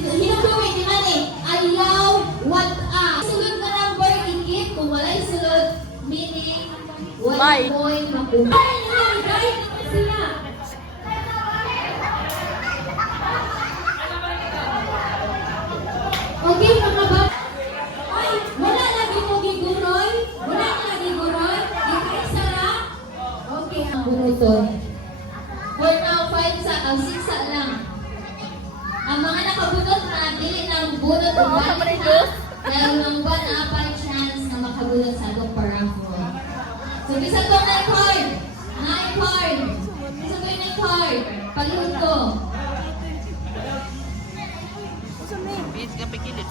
Hinagawin di man eh. Ayaw, what sulod na number, ikip. Kung wala'y sulod, meaning, wala point makuha. Ay, guys, sila. Okay, mga ba? Ay, wala lagi mo giguroy. Wala na lagi guroy. Ikay sara. Okay, ang bunuton. For now, 6 sa lang. Ang mga nakabunot na dili ng bunot o galit na, dahil lang ba na pa chance na makabunot sa atong paraffol. So, bisa ko na card. Bisa ko na card. Palihod ko.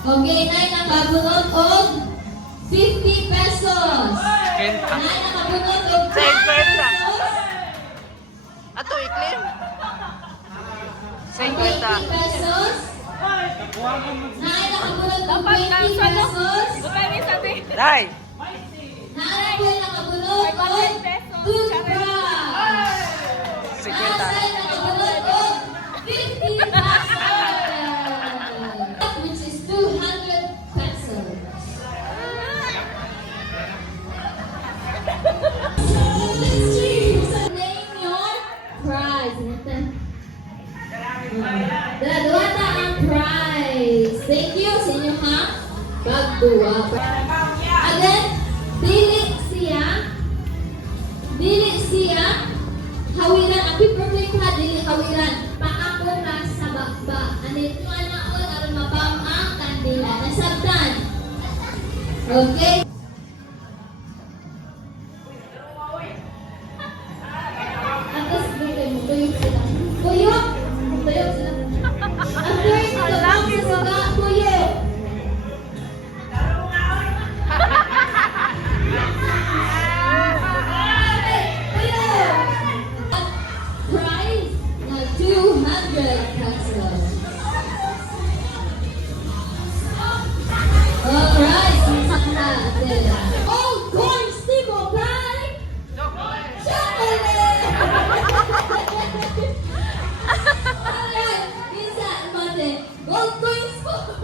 Okay, nay nakabunot og 50 pesos. Nay nakabunot og 10 pesos. Ato i-claim. 50 pesos. Nay nakabunot og 20 pesos. Dai. Nay nakabunot og toothbrush. Nay nakabunot og 50 pesos. Which is 200 pesos. Name your prize. Dalawa na ang prize. Thank you sa inyo ha. Pagduwa. Again, dili siya. Hawiran. Ang perfect ha, dili hawiran. Paako na sa bakba. Anit nyo anak ko, aron mabang ang kandila. Nasabtan. Okay? Atas bigay mo. Tuyok sila. Tuyok sila. After ito, bang sa suga, tuyok. Prize na 200 pesos. Alright, old corn stable pie. Chocolate. Alright, isa mate. Gold coins po.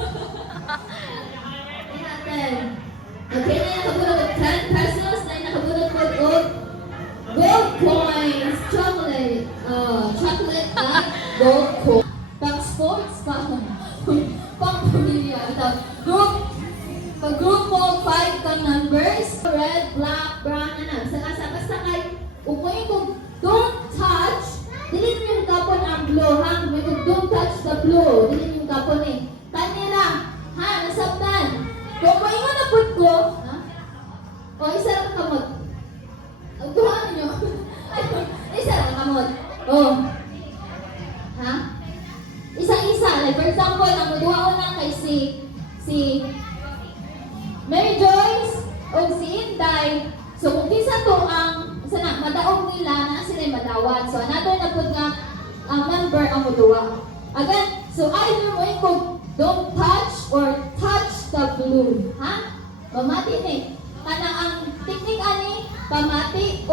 Okay, na nakabulot of 10 pesos. Na nakabulot of gold coins. Chocolate at gold coins. Pang sports pa. Pang pamilya. Pag-group mo 5 ka numbers. Red, black, brown, basta kay upoy ko, don't touch. Dili nyo yung kapon ang blue, ha? Kung may don't touch the blue. Dili nyo yung kapon eh. Kanila, ha? Nasabtan. Kung may nga napod ko, ha? O, isa lang kamot. Tuhaan nyo. Isa lang kamot. O. Ha? Isang-isa. Like, for example, ang maduha lang kay si Mary Joyce o si Inday. So, kung kisa to ang madaog nila na sila madawat. So, another na po nga ang number ang maduwa. Again, so either mo kung don't touch or touch the blue. Ha? Pamati ni. Kanang ang technique ani, pamati